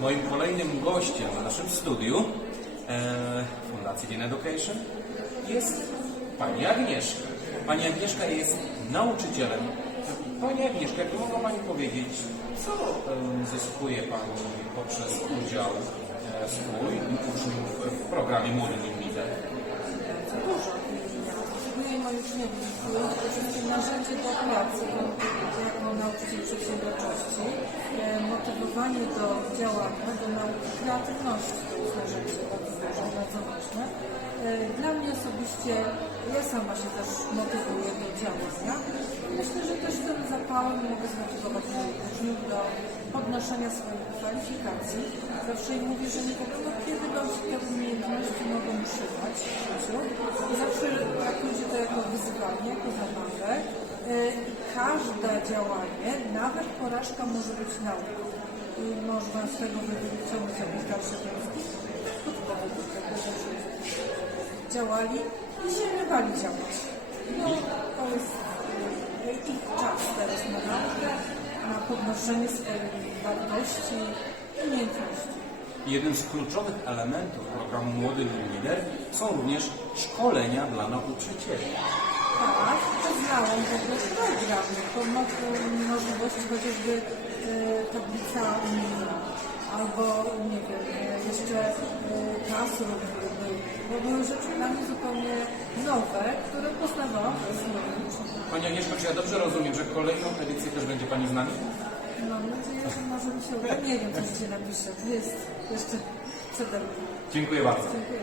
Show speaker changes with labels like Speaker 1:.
Speaker 1: Moim kolejnym gościem w naszym studiu e, Fundacji Dean Education jest Pani Agnieszka. Pani Agnieszka jest nauczycielem. Pani Agnieszka, jakby mogła Pani powiedzieć, co e, zyskuje Pani poprzez udział e, swój uczniów w programie Młody Leader?
Speaker 2: dużo. Potrzebuję moich uczniów, przede wszystkim narzędzie do pracy nauczyciel przedsiębiorczości, e, motywowanie do działania, do nauki kreatywności jest narzędzie bardzo duże, bardzo ważne. E, Dla mnie osobiście, ja sama się też motywuję do działania. Myślę, że też tym zapałem mogę zmotywować uczniów do podnoszenia swoich kwalifikacji. Zawsze im mówię, że nie wiadomo kiedy bądź te umiejętności mogą używać w życiu. I zawsze traktujcie to jako wyzwanie, jako zabawę. Yy, I każde działanie, nawet porażka może być nauką. Można z tego wyciągnąć jakieś dalsze wnioski. Działali i się nie działać. No, to jest yy, ich czas teraz na naukę, na podnoszenie swoich wartości i umiejętności.
Speaker 1: Jednym z kluczowych elementów programu Młody Leader są również szkolenia dla nauczycieli.
Speaker 2: Znałam w ogóle program, to mo- możliwość chociażby e, tablica unijna, albo nie wiem, e, jeszcze e, Classroom bo były rzeczy dla mnie zupełnie nowe, które poznawałam moich uczniów.
Speaker 1: Pani Agnieszko, czy ja dobrze rozumiem, że kolejną edycję też będzie Pani z nami?
Speaker 2: Mam nadzieję, że może mi się uda. Nie wiem, co dzisiaj napiszę. Jest jeszcze przede mną.
Speaker 1: Dziękuję bardzo.
Speaker 2: Dziękuję.